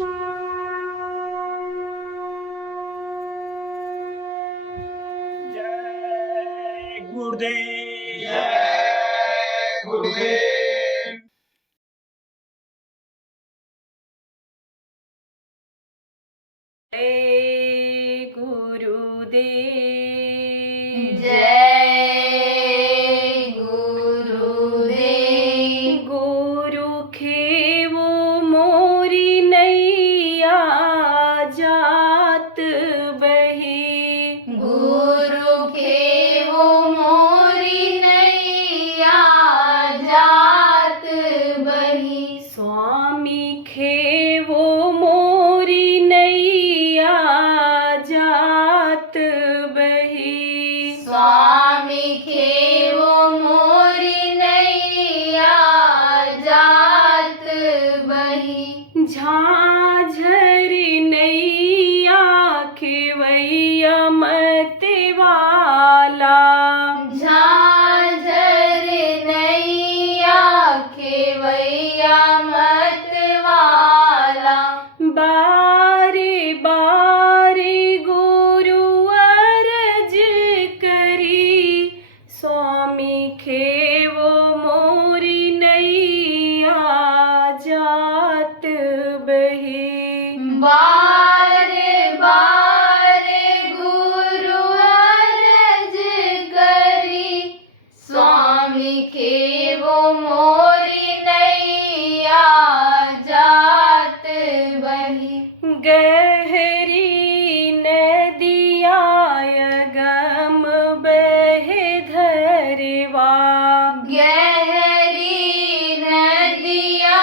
जय गुरुदेव। जय गुरुदेव। जय गुरुदेव। जय गुरुदेव। गुरु खेवो मोरी नैया जात बही। गुरु खेवो मोरी नैया जात बही। स्वामी खेवो मोरी नैया जात बही। स्वामी खेवो मोरी नैया जात बही। झाझर नैया खेवैया मतवाला। झाझर नैया खेवैया मतवाला। बारे बारे गुरु अर्ज करी। स्वामी खेवो मोरी नैया जात बही। बारे बारे गुरु अर्ज करी। स्वामी खेवो मोरी नैया जात बही। गहरी नदिया गम बहे धरवा। गहरी नदिया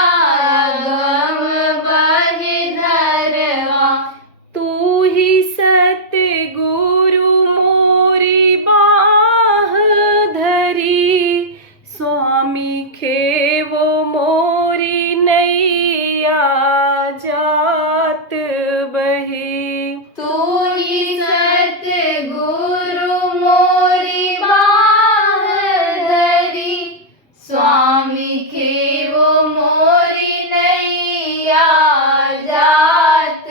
गम बहे धरवा। तू ही सतगुरु मोरी बाह धरी। स्वामी खेवो मोरी नैया जात बही। तू ही सतगुरु मोरी बाह धरी। स्वामी खेवो मोरी नैया जात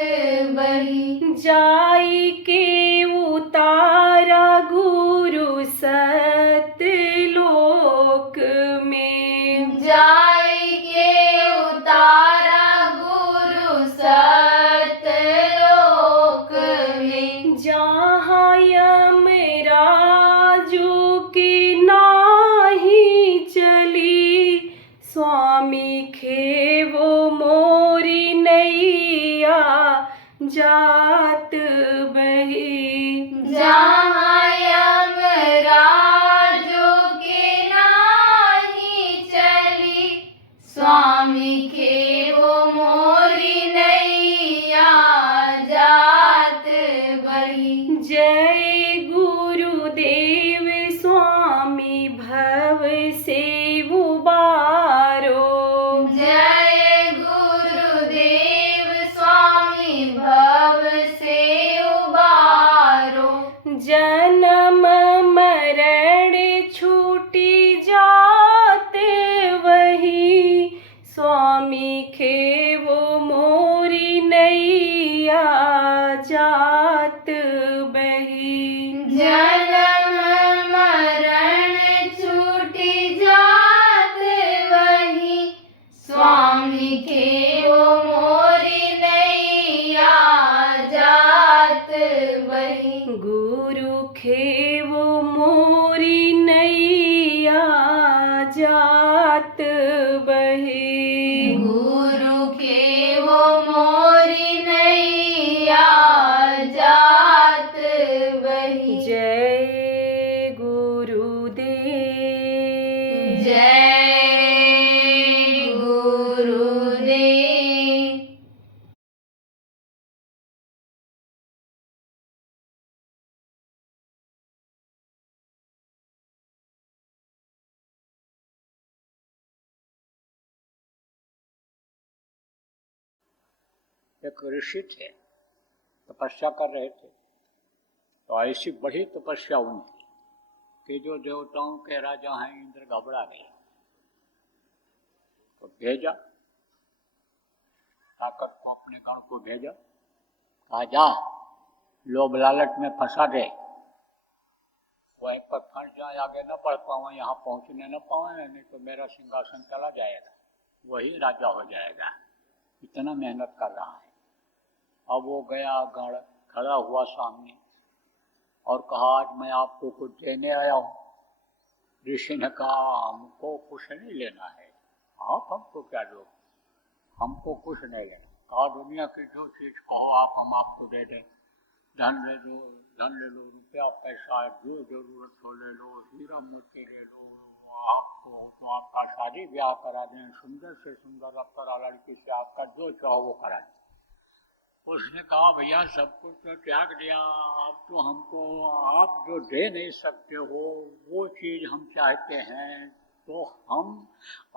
बही। जाई के उतारा गुरु सतलोक में। जाय के उतारा गुरु सतलोक में। जहाँ यमराजू की नाही चली। स्वामी खेवो मोरी नैया जात बही। जहाँ यमराजो के नाही चली। स्वामी खेवो मोरी नैया जात बही। जय गुरुदेव स्वामी भव से उबारो। जय गुरुदेव स्वामी भव से उबारो। जन्म मरण छूटी जात वही। स्वामी खेवो मोरी नैया जात बही। जन्म मरण छूटी जात वही। स्वामी खेवो मोरी नैया जात बही। गुरु खेवो मोरी नैया जात बही। गुरु खेवो मोरी नैया जात बही। जय गुरुदेव। जय गुरुदेव। एक ऋषि थे, तपस्या कर रहे थे। तो ऐसी बड़ी तपस्या उनकी कि जो देवताओं के राजा हैं इंद्र घबरा गए। तो भेजा ताकत को अपने गण को भेजा, कहा जा लोभ लालच में फंसा दे, वहीं पर फंस जाए, आगे न बढ़ पाऊँ, यहाँ पहुँचने न पाऊँ, नहीं तो मेरा सिंहासन चला जाएगा, वही राजा हो जाएगा। इतना मेहनत कर रहा है। अब वो गया, गण खड़ा हुआ सामने और कहा आज मैं आपको कुछ देने आया हूँ। ऋषि ने कहा हमको कुछ नहीं लेना है, आप हमको क्या दो, हमको कुछ नहीं लेना। कहा दुनिया की जो चीज कहो आप, हम आपको दे दें, धन ले लो, धन ले लो, रुपया पैसा जो जरूरत हो ले लो, हीरा मोती ले लो, आपको तो आपका शादी ब्याह करा दें, सुंदर से सुंदर अप्सरा लड़की से आपका जो चाहो वो करा दें। उसने कहा भैया सब कुछ तो त्याग दिया, अब तो हमको आप जो दे नहीं सकते हो वो चीज हम चाहते हैं, तो हम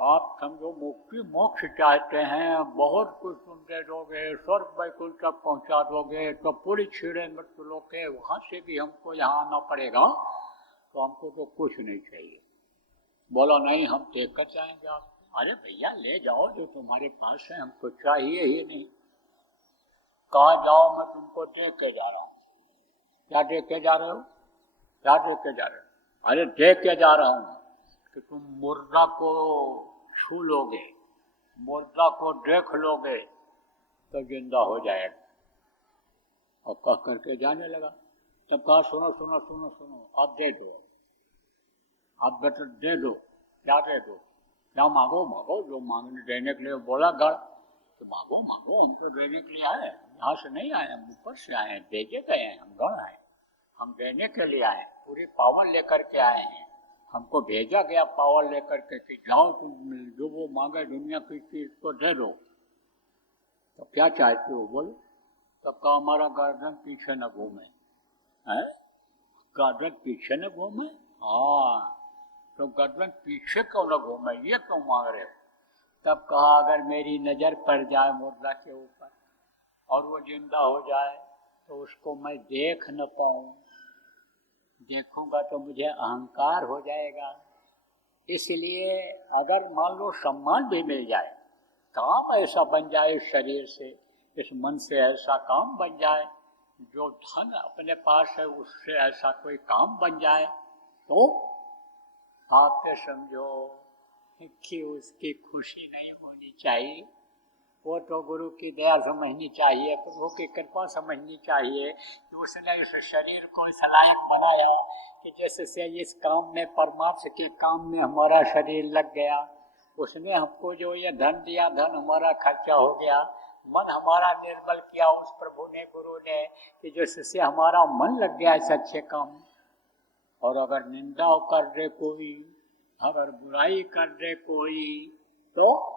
आप समझो मुक्ति मोक्ष चाहते हैं, बहुत कुछ तुम दे दोगे, स्वर्ग वैकुंठ तक पहुंचा दोगे, तो पूरी छीड़े मृत्यु लोग के वहाँ से भी हमको यहाँ आना पड़ेगा, तो हमको तो कुछ नहीं चाहिए। बोला नहीं हम देख कर जाएंगे आप। अरे भैया ले जाओ जो तुम्हारे पास है, हमको चाहिए ही नहीं। कहाँ जाओ, मैं तुमको देख के जा रहा हूँ। क्या देख के जा रहे हो, क्या देख के जा रहे हो? अरे देख के जा रहा हूँ कि तुम मुर्दा को छू लोगे, मुर्दा को देख लोगे तो जिंदा हो जाएगा। और कह करके जाने लगा। तब कहा सुनो सुनो सुनो सुनो, अब दे दो, अब बेटा दे दो, क्या दे दो, क्या मांगो मांगो, जो मांगने देने के लिए बोला गढ़, तो मांगो मांगो, हमको देने के लिए आए, यहाँ से नहीं आए, हम ऊपर से आए हैं, भेजे गए हैं, हम गण आए, हम देने के लिए आए, पूरी पावर लेकर के आए हैं, हमको भेजा गया पावर लेकर के कि जाओ तुम जो वो मांगे दुनिया की चीज को दे दो। तो क्या चाहते हो बोलो? तब कहा हमारा गर्दन पीछे न घूमे। है गर्दन पीछे न घूमे? हाँ, तो गर्दन पीछे क्यों न घूमे, ये क्यों मांग रहे हो? तब कहा अगर मेरी नजर पड़ जाए मुर्दा के ऊपर और वो जिंदा हो जाए तो उसको मैं देख न पाऊं, देखूंगा तो मुझे अहंकार हो जाएगा, इसलिए अगर मान लो सम्मान भी मिल जाए, काम ऐसा बन जाए इस शरीर से, इस मन से ऐसा काम बन जाए, जो धन अपने पास है उससे ऐसा कोई काम बन जाए, तो आप ये समझो कि उसकी खुशी नहीं होनी चाहिए। वो तो गुरु की दया समझनी चाहिए, प्रभु की कृपा समझनी चाहिए कि उसने इस शरीर को इस लायक बनाया कि जैसे इस काम में, परमार्थ के काम में हमारा शरीर लग गया। उसने हमको जो ये धन दिया, धन हमारा खर्चा हो गया, मन हमारा निर्मल किया उस प्रभु ने, गुरु ने, कि जैसे हमारा मन लग गया इस अच्छे काम। और अगर निंदा कर दे कोई, अगर बुराई कर दे कोई, तो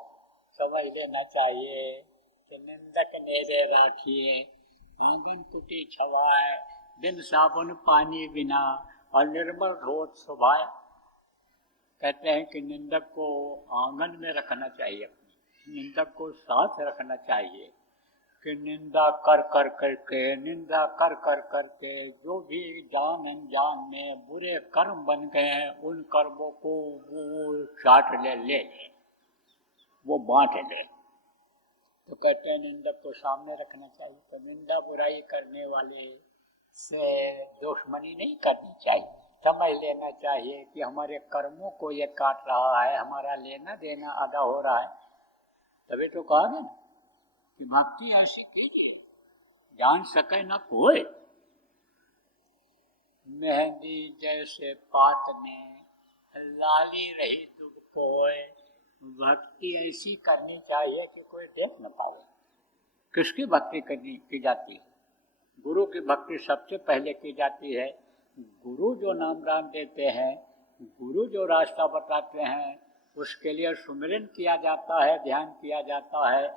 समझ लेना चाहिए कि निंदक नेरे राखिए, आंगन कुटी छवाए, बिन साबुन पानी बिना और निर्मल धोत सुभाए। कहते हैं कि निंदक को आंगन में रखना चाहिए, निंदक को साथ रखना चाहिए कि निंदा कर कर करके, निंदा कर कर करके जो भी जान अनजान में बुरे कर्म बन गए हैं, उन कर्मों को वो चाट ले, वो बांट ले। तो कहते हैं निंदक को सामने रखना चाहिए। तो निंदा बुराई करने वाले से दुश्मनी नहीं करनी चाहिए, समझ लेना चाहिए कि हमारे कर्मों को ये काट रहा है, हमारा लेना देना अदा हो रहा है। तभी तो कहा गया ना कि भक्ति ऐसी कीजिए जान सके न कोई, मेहंदी जैसे पात में लाली रही दुब कोय। भक्ति ऐसी करनी चाहिए कि कोई देख न पाए। किसकी भक्ति करनी की जाती है? गुरु की भक्ति सबसे पहले की जाती है। गुरु जो नाम राम देते हैं, गुरु जो रास्ता बताते हैं, उसके लिए सुमिरन किया जाता है, ध्यान किया जाता है,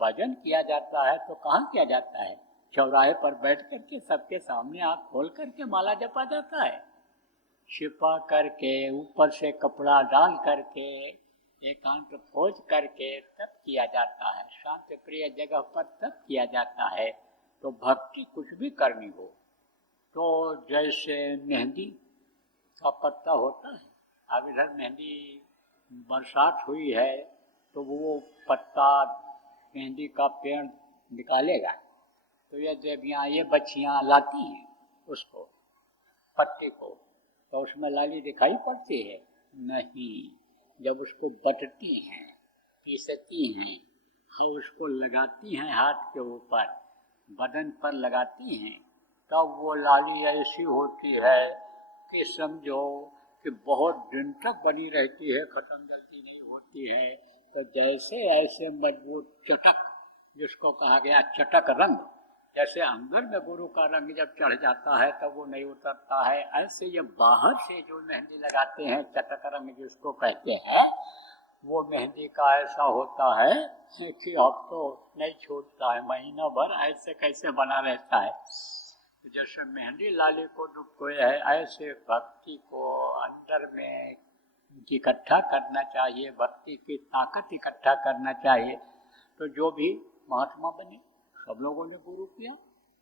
भजन किया जाता है। तो कहाँ किया जाता है? चौराहे पर बैठ करके सबके सामने आँख खोल करके माला जपा जाता है, छिपा करके, ऊपर से कपड़ा डाल करके, एकांत खोज करके तब किया जाता है, शांत प्रिय जगह पर तब किया जाता है। तो भक्ति कुछ भी करनी हो तो जैसे मेहंदी का पत्ता होता है, अब इधर मेहंदी बरसात हुई है तो वो पत्ता मेहंदी का पेड़ निकालेगा तो ये देवियाँ ये बच्चियाँ लाती हैं उसको पत्ते को, तो उसमें लाली दिखाई पड़ती है नहीं। जब उसको बटती हैं, पीसती हैं और उसको लगाती हैं हाथ के ऊपर, बदन पर लगाती हैं, तब वो लाली ऐसी होती है कि समझो कि बहुत दिन तक बनी रहती है, खत्म जल्दी नहीं होती है। तो जैसे ऐसे मजबूत चटक, जिसको कहा गया चटक रंग, जैसे अंदर में गुरु का रंग जब चढ़ जाता है तब वो नहीं उतरता है, ऐसे ये बाहर से जो मेहंदी लगाते हैं चटक रंग जिसको कहते हैं, वो मेहंदी का ऐसा होता है कि अब तो नहीं छूटता है, महीना भर ऐसे कैसे बना रहता है। जैसे मेहंदी लाली को डुबोए है, ऐसे भक्ति को अंदर में इकट्ठा करना चाहिए, भक्ति की ताकत इकट्ठा करना चाहिए। तो जो भी महात्मा बने, सब लोगों ने गुरु किया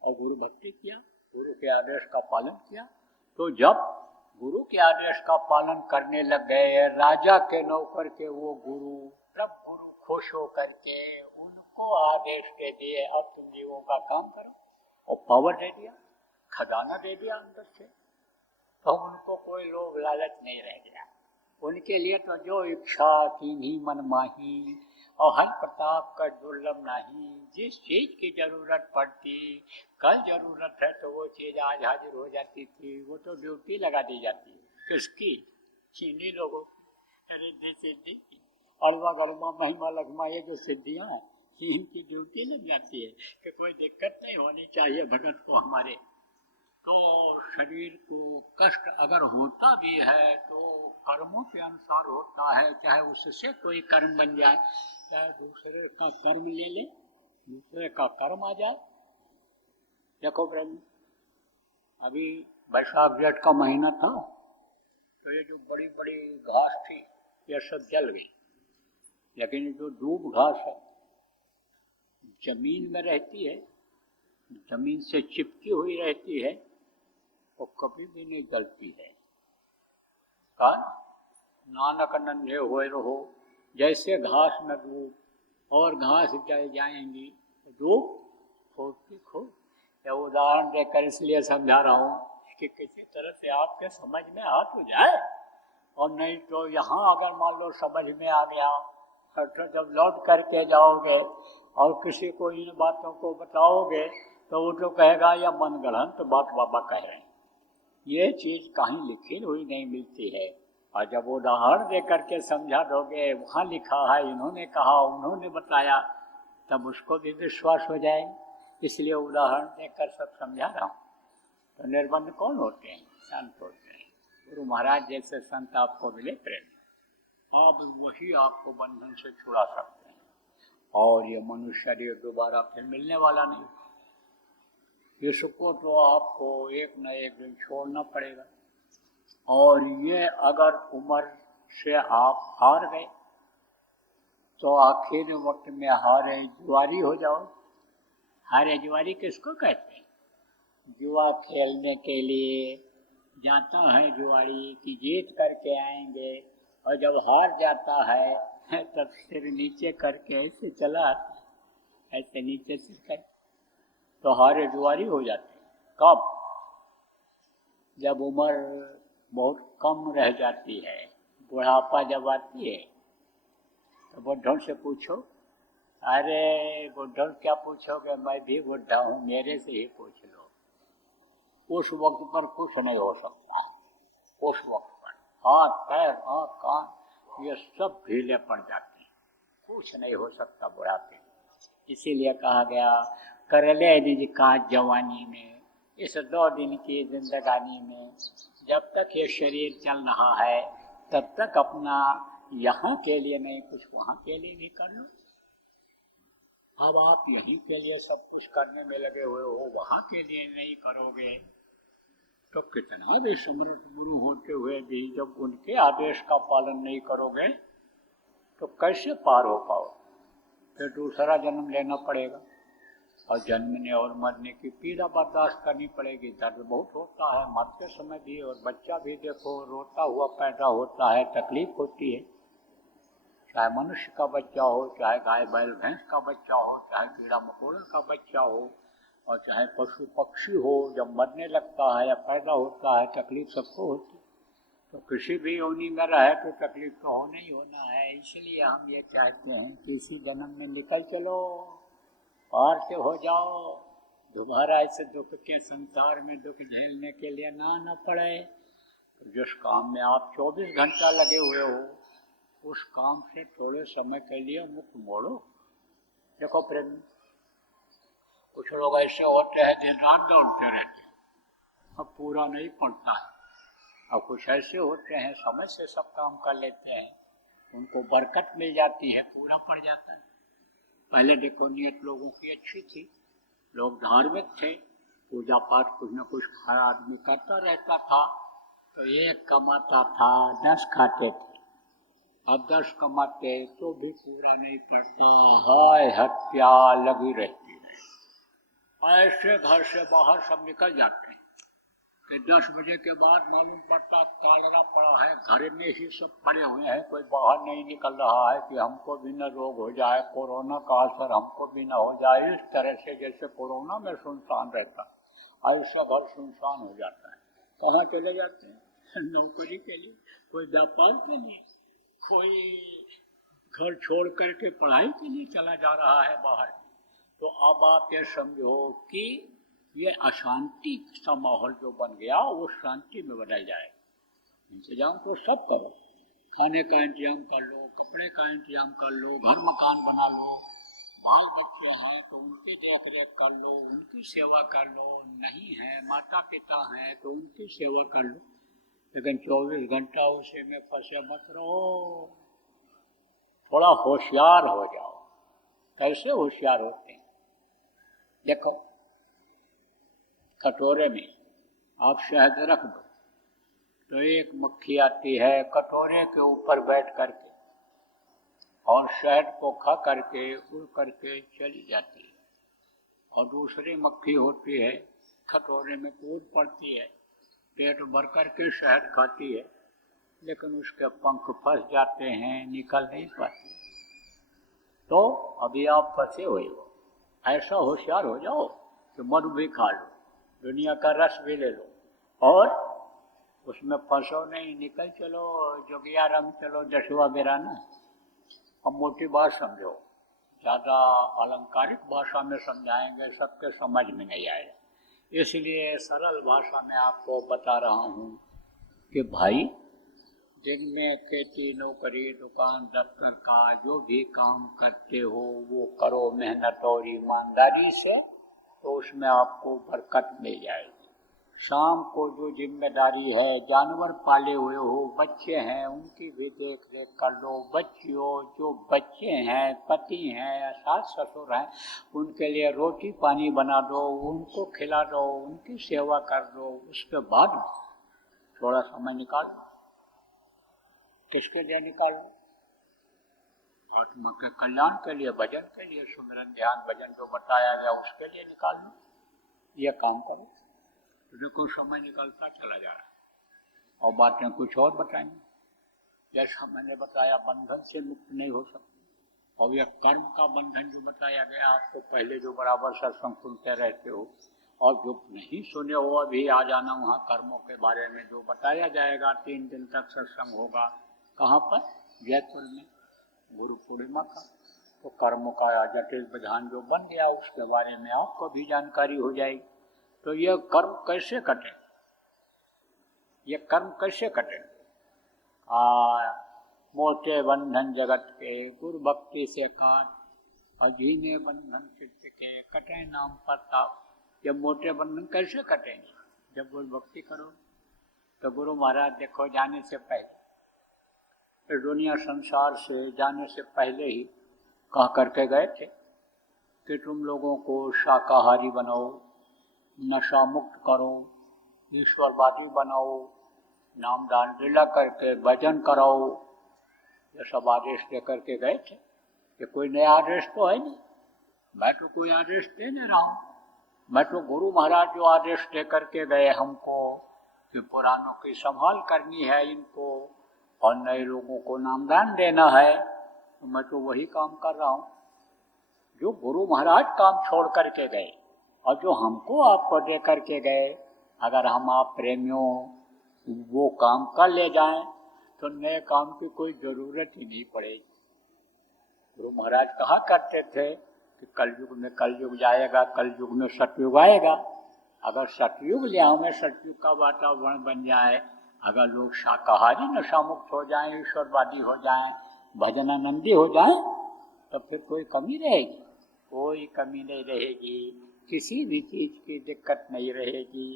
और गुरु भक्ति किया, गुरु के आदेश का पालन किया। तो जब गुरु के आदेश का पालन करने लग गए राजा के नौकर के वो गुरु, तब गुरु खुश हो करके उनको आदेश दे दिए अब तुम जीवों का काम करो, और पावर दे दिया, खजाना दे दिया अंदर से। तो उनको कोई लोभ लालच नहीं रह गया। उनके लिए तो जो इच्छा कीन्ही मन माही, और हर प्रताप का दुर्लभ नहीं। जिस चीज की जरूरत पड़ती, कल जरूरत है तो वो चीज आज हाजिर हो जाती थी। वो तो ड्यूटी लगा दी जाती है किसकी? चीनी लोगों की, रिद्धि सिद्धि की, अड़वा गड़वा महिमा लगमा, ये जो सिद्धियां हैं इनकी ड्यूटी लग जाती है कि कोई दिक्कत नहीं होनी चाहिए भगत को हमारे। तो शरीर को कष्ट अगर होता भी है तो कर्मों के अनुसार होता है, चाहे उससे कोई कर्म बन जाए, चाहे दूसरे का कर्म ले ले, दूसरे का कर्म आ जाए। देखो ब्रह्म, अभी बैसाख जेठ का महीना था तो ये जो बड़ी बड़ी घास थी ये सब जल गई, लेकिन जो दूब घास है जमीन में रहती है, जमीन से चिपकी हुई रहती है, वो कभी भी नहीं गलती है। कान नानक नन्हे होए रहो, जैसे घास में डूब और घास जल जाएंगी तो डूब खोदती खो। यह उदाहरण देकर इसलिए समझा रहा हूँ कि किसी तरह से आपके समझ में आ तो जाए, और नहीं तो यहाँ अगर मान लो समझ में आ गया तो जब लौट करके जाओगे और किसी को इन बातों को बताओगे तो वो तो कहेगा यह मनगढ़ंत तो बात बाबा कह रहे हैं, ये चीज़ कहीं लिखी हुई नहीं मिलती है। और जब उदाहरण दे करके समझा दोगे, वहाँ लिखा है, इन्होंने कहा, उन्होंने बताया, तब उसको भी विश्वास हो जाए। इसलिए उदाहरण देकर सब समझा रहा हूँ। तो निर्बंध कौन होते हैं? संत होते हैं। गुरु महाराज जैसे संत आपको मिले प्रेम, अब वही आपको बंधन से छुड़ा सकते हैं। और ये मनुष्य शरीर दोबारा फिर मिलने वाला नहीं, इसको तो आपको एक न एक दिन छोड़ना पड़ेगा। और ये अगर उम्र से आप हार गए तो आखिर वक्त में हारे जुआरी हो जाओ। हारे जुआरी किसको कहते हैं? जुआ खेलने के लिए जाता है जुआरी कि जीत करके आएंगे, और जब हार जाता है तब सिर नीचे करके ऐसे चला आता है, ऐसे नीचे सिर कर, तो हारे जुआरी हो जाते हैं। कब? जब उम्र बहुत कम रह जाती है, बुढ़ापा जब आती है तो बुढ़ों से पूछो। अरे बुढ़ों क्या पूछोगे, मैं भी बुढ़ा हूँ, मेरे से ही पूछ लो। उस वक्त पर कुछ नहीं हो सकता। उस वक्त पर हाथ पैर आँख कान ये सब ढीले पड़ जाते हैं, कुछ नहीं हो सकता बुढ़ापे। इसीलिए कहा गया कर ले निज काज जवानी में, इस 2 दिन की जिंदगानी में, जब तक ये शरीर चल रहा है तब तक अपना यहाँ के लिए नहीं कुछ वहाँ के लिए भी कर लो। अब आप यहीं के लिए सब कुछ करने में लगे हुए हो, वहाँ के लिए नहीं करोगे तो कितना भी समर्थ गुरु होते हुए भी जब उनके आदेश का पालन नहीं करोगे तो कैसे पार हो पाओ? फिर दूसरा जन्म लेना पड़ेगा, और जन्मने और मरने की पीड़ा बर्दाश्त करनी पड़ेगी। दर्द बहुत होता है मरते समय भी, और बच्चा भी देखो रोता हुआ पैदा होता है, तकलीफ होती है। चाहे मनुष्य का बच्चा हो, चाहे गाय बैल भैंस का बच्चा हो, चाहे कीड़ा मकोड़ा का बच्चा हो, और चाहे पशु पक्षी हो, जब मरने लगता है या पैदा होता है तकलीफ सबको होती है। तो किसी भी योनि में रहे तो तकलीफ तो होना ही होना है। इसलिए हम ये चाहते हैं कि इसी जन्म में निकल चलो, पार से हो जाओ, दोबारा इस दुख के संसार में दुख झेलने के लिए ना आना पड़े। तो जिस काम में आप 24 घंटा लगे हुए हो, उस काम से थोड़े समय के लिए मुख मोड़ो। देखो प्रेम, कुछ लोग ऐसे होते हैं दिन रात दौड़ते रहते हैं, अब पूरा नहीं पड़ता है। और कुछ ऐसे होते हैं समय से सब काम कर लेते हैं, उनको बरकत मिल जाती है, पूरा पड़ जाता है। पहले देखो नियत लोगों की अच्छी थी, लोग धार्मिक थे, पूजा पाठ कुछ न कुछ खाया आदमी करता रहता था, तो एक कमाता था 10 खाते थे। अब 10 कमाते तो भी पूरा नहीं पड़ता, हाय हत्या लगी रहती है। ऐसे घर से बाहर सब निकल जाते हैं कि 10 बजे के बाद मालूम पड़ता कालरा पड़ा है, घर में ही सब पड़े हुए हैं, कोई बाहर नहीं निकल रहा है कि हमको भी न रोग हो जाए, कोरोना का असर हमको भी न हो जाए। इस तरह से जैसे कोरोना में सुनसान रहता ऐसा घर सुनसान हो जाता है। कहाँ चले जाते हैं? नौकरी के लिए, कोई व्यापार के लिए, कोई घर छोड़ करके पढ़ाई के लिए चला जा रहा है बाहर। तो अब आप ये समझो कि ये अशांति सा माहौल जो बन गया वो शांति में बदल जाए। इंतजाम तो सब करो, खाने का इंतजाम कर लो, कपड़े का इंतजाम कर लो, घर मकान बना लो, बाल बच्चे हैं तो उनकी देख रेख कर लो, उनकी सेवा कर लो, नहीं है माता पिता हैं तो उनकी सेवा कर लो, लेकिन 24 घंटा उसी में फंसे मत रहो। थोड़ा होशियार हो जाओ। कैसे होशियार होते हैं? देखो, कटोरे में आप शहद रख दो तो एक मक्खी आती है कटोरे के ऊपर बैठ करके और शहद को खा करके उड़ करके चली जाती है, और दूसरी मक्खी होती है कटोरे में कूद पड़ती है, पेट भर करके शहद खाती है, लेकिन उसके पंख फंस जाते हैं, निकल नहीं पाती। तो अभी आप फंसे हुए हो। ऐसा होशियार हो जाओ कि मधु भी खा लो, दुनिया का रस भी ले लो, और उसमें फंसो नहीं, निकल चलो, जोगिया रंग चलो, 10वां बेराना। अब मोटी बात समझो, ज़्यादा अलंकारिक भाषा में समझाएंगे सबके समझ में नहीं आएगा, इसलिए सरल भाषा में आपको बता रहा हूँ कि भाई दिन में खेती नौकरी दुकान दफ्तर का जो भी काम करते हो वो करो मेहनत और ईमानदारी से, तो उसमें आपको बरकत मिल जाएगी। शाम को जो जिम्मेदारी है, जानवर पाले हुए हो, बच्चे हैं, उनकी भी देख रेख कर लो। बच्चियों, जो बच्चे हैं, पति हैं, सास ससुर हैं, उनके लिए रोटी पानी बना दो, उनको खिला दो, उनकी सेवा कर दो। उसके बाद थोड़ा समय निकाल लो। किसके लिए निकाल लो? आत्मा के कल्याण के लिए, भजन के लिए, सुमिरन ध्यान भजन जो बताया गया उसके लिए निकाल लो। ये काम करो, देखो समय निकलता चला जा रहा है। और बातें कुछ और बताएंगे, जैसा मैंने बताया बंधन से मुक्त नहीं हो सकते। और यह कर्म का बंधन जो बताया गया आपको, पहले जो बराबर सत्संग सुनते रहते हो, और जो नहीं सुने हो अभी आ जाना वहाँ कर्मों के बारे में जो बताया जाएगा। 3 दिन तक सत्संग होगा। कहाँ पर? जयपुर में, गुरु पूर्णिमा का। तो कर्मों का जटिल विधान जो बन गया उसके बारे में आपको भी जानकारी हो जाएगी। तो ये कर्म कैसे कटे, ये कर्म कैसे कटे? मोटे बंधन जगत के गुरु भक्ति से काट, अजीने बंधन चित्त के कटे नाम प्रताप। ये मोटे बंधन कैसे कटेंगे? जब गुरु भक्ति करो। तो गुरु महाराज देखो, जाने से पहले, दुनिया संसार से जाने से पहले ही कह करके गए थे कि तुम लोगों को शाकाहारी बनाओ, नशा मुक्त करो, ईश्वरवादी बनाओ, नाम दान लीला करके भजन कराओ। ये सब आदेश दे करके गए थे। ये कोई नया आदेश तो है नहीं, मैं तो कोई आदेश दे नहीं रहा हूँ। मैं तो गुरु महाराज जो आदेश दे करके गए हमको कि पुरानों की संभाल करनी है इनको, और नए लोगों को नामदान देना है। तो मैं तो वही काम कर रहा हूँ जो गुरु महाराज काम छोड़ करके गए और जो हमको आपको दे करके गए। अगर हम आप प्रेमियों वो काम कर ले जाएं तो नए काम की कोई ज़रूरत ही नहीं पड़ेगी। गुरु महाराज कहा करते थे कि कलयुग में कलयुग जाएगा, कलयुग में सतयुग आएगा। अगर सतयुग लिया में सतयुग का वातावरण बन जाए, अगर लोग शाकाहारी नशामुक्त हो जाएं, ईश्वरवादी हो जाएं, भजनानंदी हो जाएं, तो फिर कोई कमी रहेगी? कोई कमी नहीं रहेगी, किसी भी चीज़ की दिक्कत नहीं रहेगी,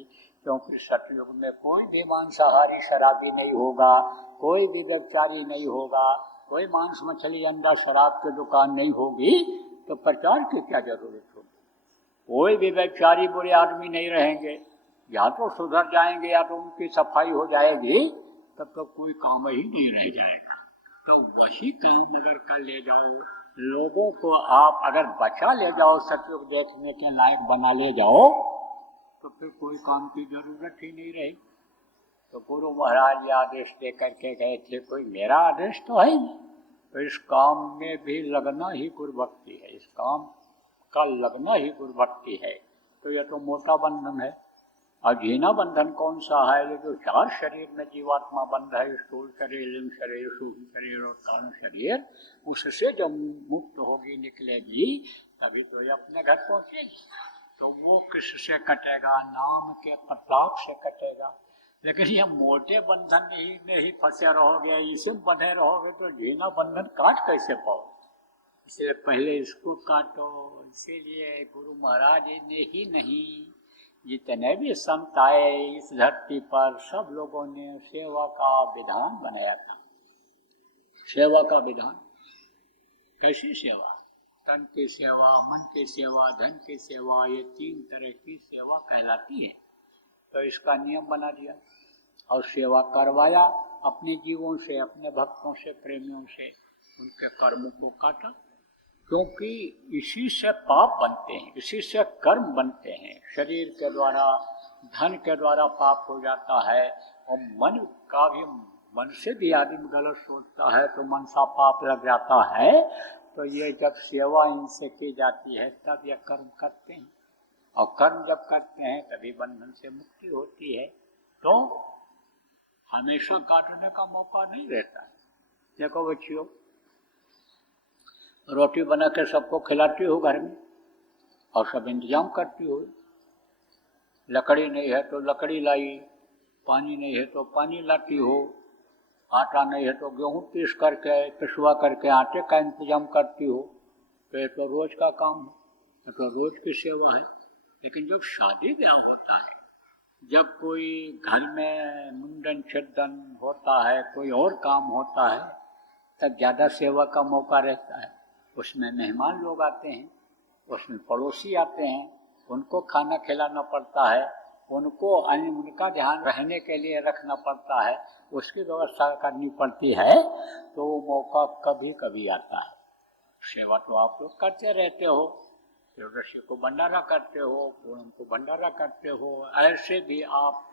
क्योंकि सतयुग में कोई भी मांसाहारी शराबी नहीं होगा, कोई भी व्यभिचारी नहीं होगा, कोई मांस मछली अंडा शराब की दुकान नहीं होगी, तो प्रचार की क्या जरूरत होगी? कोई भी व्यभिचारी बुरे आदमी नहीं रहेंगे, या तो सुधर जाएंगे या तो उनकी सफाई हो जाएगी, तब तो कोई काम ही नहीं रह जाएगा। तो वही काम अगर कर ले जाओ, लोगों को आप अगर बचा ले जाओ, सतयुग देखने के लायक बना ले जाओ, तो फिर कोई काम की जरूरत ही नहीं रही। तो गुरु महाराज ये आदेश दे करके गए थे, कोई मेरा आदेश तो है नहीं, तो इस काम में भी लगना ही गुरु भक्ति है, इस काम का लगना ही गुरु भक्ति है। तो यह तो मोटा बंधन है। और जीना बंधन कौन सा है? ये जो चार शरीर में जीवात्मा बंध है, स्थूल शरीर, लिंग शरीर, सूक्ष्म शरीर और कारण शरीर, उससे जब मुक्त होगी, निकलेगी, तभी तो ये अपने घर पहुंचेगी। तो वो किससे कटेगा? नाम के प्रताप से कटेगा। लेकिन ये मोटे बंधन ही में ही फंसे रहोगे, इसे बंधे रहोगे, तो जीना बंधन काट कैसे पाओ? इसलिए पहले इसको काटो। इसीलिए गुरु महाराज ने ही नहीं, जितने भी संत आए इस धरती पर, सब लोगों ने सेवा का विधान बनाया था। सेवा का विधान कैसी सेवा? तन की सेवा, मन की सेवा, धन की सेवा, ये तीन तरह की सेवा कहलाती है। तो इसका नियम बना दिया और सेवा करवाया अपने जीवों से, अपने भक्तों से, प्रेमियों से। उनके कर्मों को काटा, क्योंकि इसी से पाप बनते हैं, इसी से कर्म बनते हैं। शरीर के द्वारा, धन के द्वारा पाप हो जाता है, और मन का भी, मन से भी आदमी गलत सोचता है तो मन सा पाप लग जाता है। तो ये जब सेवा इनसे की जाती है तब ये कर्म करते हैं, और कर्म जब करते हैं तभी बंधन से मुक्ति होती है। तो हमेशा काटने का मौका नहीं रहता है। देखो बच्चियों, रोटी बना के सबको खिलाती हो घर में और सब इंतजाम करती हो। लकड़ी नहीं है तो लकड़ी लाई, पानी नहीं है तो पानी लाती हो, आटा नहीं है तो गेहूँ पिसवा करके आटे का इंतजाम करती हो। तो ये तो रोज का काम है, ये तो रोज की सेवा है। लेकिन जब शादी ब्याह होता है, जब कोई घर में मुंडन छेदन होता है, कोई और काम होता है, तब ज़्यादा सेवा का मौका रहता है। उसमें मेहमान लोग आते हैं, उसमें पड़ोसी आते हैं, उनको खाना खिलाना पड़ता है, उनको उनका ध्यान रहने के लिए रखना पड़ता है, उसकी व्यवस्था करनी पड़ती है। तो वो मौका कभी कभी आता है। सेवा तो आप लोग करते रहते हो, त्रयोदशी को भंडारा करते हो, पूर्णम को भंडारा करते हो, ऐसे भी आप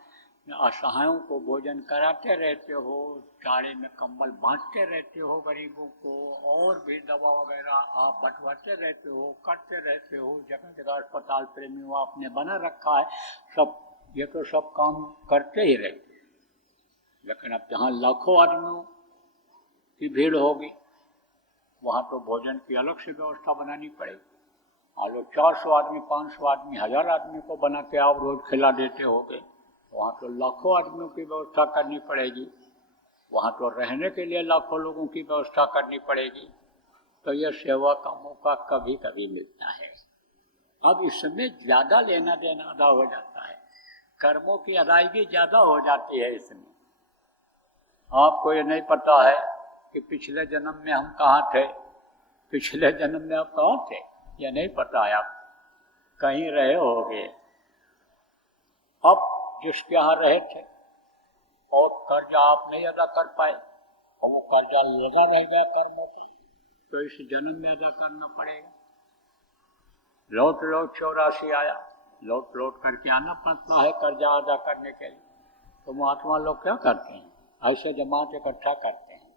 असहायों को भोजन कराते रहते हो, चारे में कंबल बांटते रहते हो गरीबों को, और भी दवा वगैरह आप बंटवाते रहते हो, करते रहते हो। जगह जगह अस्पताल प्रेमियों आपने बना रखा है, सब ये तो सब काम करते ही रहते। लेकिन अब जहाँ लाखों आदमियों की भीड़ होगी, वहाँ तो भोजन की अलग से व्यवस्था बनानी पड़ेगी। मान लो 400 आदमी, 500 आदमी, 1000 आदमी को बना के आप रोज खिला देते होगे, वहाँ तो लाखों आदमियों की व्यवस्था करनी पड़ेगी, वहाँ तो रहने के लिए लाखों लोगों की व्यवस्था करनी पड़ेगी। तो यह सेवा का मौका कभी कभी मिलता है। अब इसमें ज़्यादा लेना देना अदा हो जाता है, कर्मों की अदायगी ज़्यादा हो जाती है इसमें। आपको ये नहीं पता है कि पिछले जन्म में हम कहाँ थे, पिछले जन्म में आप कहाँ थे, ये नहीं पता है। आप कहीं रहे होगे, अब जिसके यहाँ रहे थे और कर्जा आप नहीं अदा कर पाए, और वो कर्जा लगा रहेगा कर्मों पर, तो इस जन्म में अदा करना पड़ेगा। लौट लौट 84 आया, लौट लौट करके आना पड़ता है कर्जा अदा करने के लिए। तो महात्मा लोग क्या करते हैं, ऐसे जमात इकट्ठा करते हैं,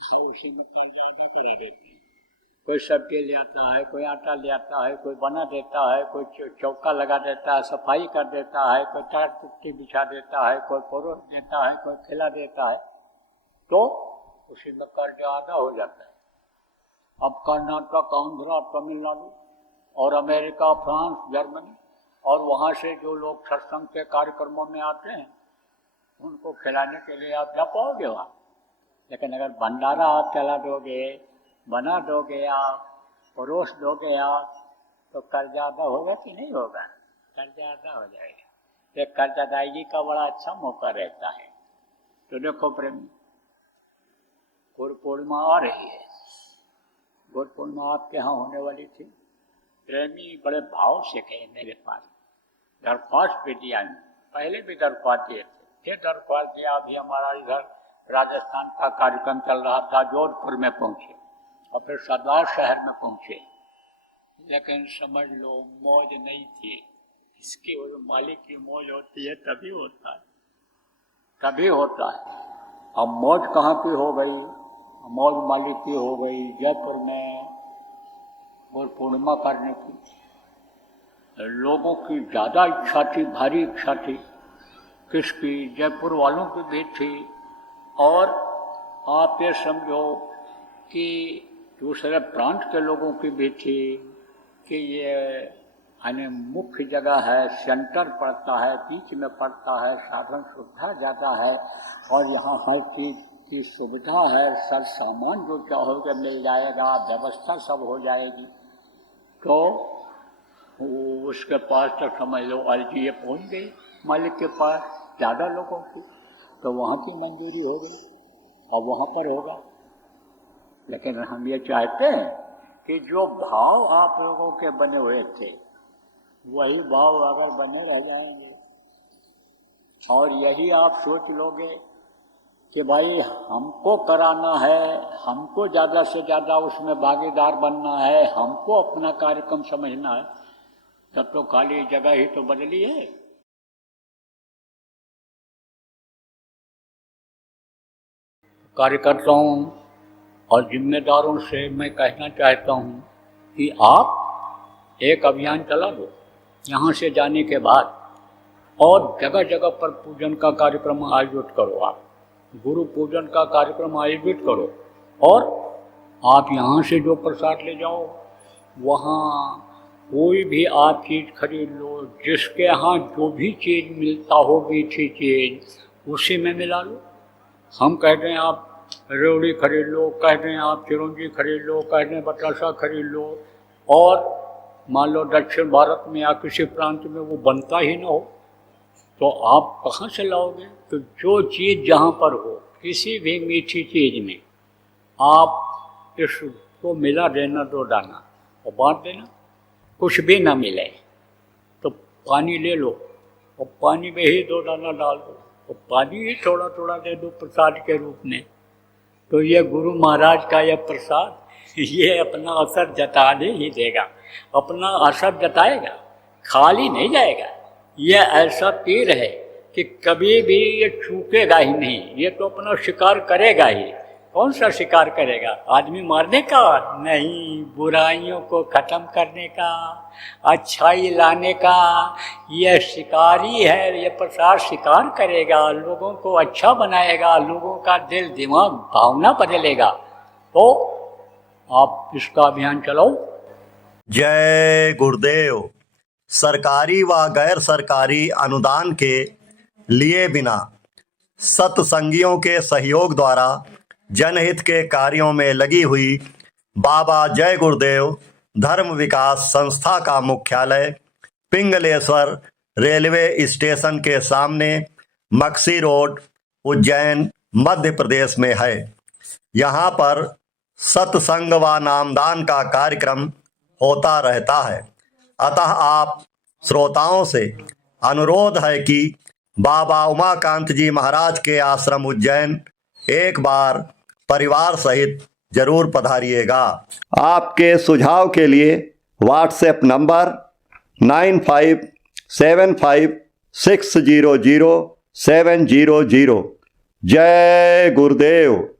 तो उसी में कर्जा अदा करा देते हैं। कोई सब्जी ले आता है, कोई आटा ले आता है, कोई बना देता है, कोई चौका लगा देता है, सफाई कर देता है, कोई टाट पुट्टी बिछा देता है, कोई परोस देता है, कोई खिला देता है, तो उसी में कर्जा अदा हो जाता है। अब कर्नाटक, आंध्रा, तमिलनाडु और अमेरिका, फ्रांस, जर्मनी और वहाँ से जो लोग सत्संग के कार्यक्रमों में आते हैं उनको खिलाने के लिए आप जा पाओगे वहाँ। लेकिन अगर भंडारा आप चला दोगे, बना दोगे आप, परोस दोगे आप, तो कर्जा अदा होगा कि नहीं होगा? कर्जा अदा हो जाएगा। एक कर्ज अदायगी का बड़ा अच्छा मौका रहता है। तो देखो प्रेम, गुरु पूर्णिमा आ रही है। गुरु पूर्णिमा आपके यहाँ होने वाली थी। प्रेमी बड़े भाव से कहे मेरे पास, दरख्वास्त भी दिया, पहले भी दरख्वास्त दिए थे, फिर दरख्वास्त दिया। अभी हमारा इधर राजस्थान का कार्यक्रम चल रहा था, जोधपुर में पहुँचे और फिर सरदार शहर में पहुँचे, लेकिन समझ लो मौज नहीं थी। इसकी वो मालिक की मौज होती है तभी होता है, तभी होता है। अब मौज कहाँ की हो गई? मौज मालिक की हो गई जयपुर में गुरु पूर्णिमा करने की। लोगों की ज़्यादा इच्छा थी, भारी इच्छा थी। किसकी? जयपुर वालों की भी थी। और आप ये समझो कि दूसरे प्रांत के लोगों की भी थी कि ये यानी मुख्य जगह है, सेंटर पड़ता है, बीच में पड़ता है, साधन सुविधा ज़्यादा है और यहाँ हर चीज़ की सुविधा है। सब सामान जो चाहोगे मिल जाएगा, व्यवस्था सब हो जाएगी। तो उसके पास तक समझ लो अर्जी ये पहुँच गई मालिक के पास, ज़्यादा लोगों की, तो वहाँ की मंजूरी हो गई और वहाँ पर होगा। लेकिन हम ये चाहते हैं कि जो भाव आप लोगों के बने हुए थे वही भाव अगर बने रह जाएंगे और यही आप सोच लोगे कि भाई हमको कराना है, हमको ज़्यादा से ज़्यादा उसमें भागीदार बनना है, हमको अपना कार्यक्रम समझना है, तब तो खाली जगह ही तो बदली है। कार्यकर्ताओं और जिम्मेदारों से मैं कहना चाहता हूँ कि आप एक अभियान चला दो यहाँ से जाने के बाद, और जगह जगह पर पूजन का कार्यक्रम आयोजित करो। आप गुरु पूजन का कार्यक्रम आयोजित करो और आप यहाँ से जो प्रसाद ले जाओ, वहाँ कोई भी आप चीज़ खरीद लो, जिसके यहाँ जो भी चीज़ मिलता हो, मीठी चीज़ उसी में मिला लो। हम कहते हैं आप रेवड़ी खरीद लो, कहते हैं आप चिरौंजी खरीद लो, कहते हैं बतासा खरीद लो, और मान लो दक्षिण भारत में या किसी प्रांत में वो बनता ही ना हो, तो आप कहाँ से लाओगे? तो जो चीज़ जहाँ पर हो, किसी भी मीठी चीज़ में आप इसको मिला देना, 2 दाना और बांट देना। कुछ भी ना मिले तो पानी ले लो और पानी में ही 2 दाना डाल दो और पानी ही थोड़ा थोड़ा दे दो प्रसाद के रूप में। तो ये गुरु महाराज का यह प्रसाद ये अपना असर जताने ही देगा, अपना असर जताएगा, खाली नहीं जाएगा। ये ऐसा तीर है कि कभी भी ये चूकेगा ही नहीं, ये तो अपना शिकार करेगा ही। कौन सा शिकार करेगा? आदमी मारने का नहीं, बुराइयों को ख़त्म करने का, अच्छाई लाने का। यह शिकारी है, ये प्रसाद शिकार करेगा, लोगों को अच्छा बनाएगा, लोगों का दिल दिमाग भावना बदलेगा। तो आप इसका अभियान चलाओ। जय गुरुदेव। सरकारी व गैर सरकारी अनुदान के लिए बिना सत्संगियों के सहयोग द्वारा जनहित के कार्यों में लगी हुई बाबा जय गुरुदेव धर्म विकास संस्था का मुख्यालय पिंगलेश्वर रेलवे स्टेशन के सामने मक्सी रोड, उज्जैन, मध्य प्रदेश में है। यहाँ पर सत्संग व नामदान का कार्यक्रम होता रहता है। अतः आप श्रोताओं से अनुरोध है कि बाबा उमाकांत जी महाराज के आश्रम उज्जैन एक बार परिवार सहित जरूर पधारिएगा। आपके सुझाव के लिए व्हाट्सएप नंबर 9575600700। जय गुरुदेव।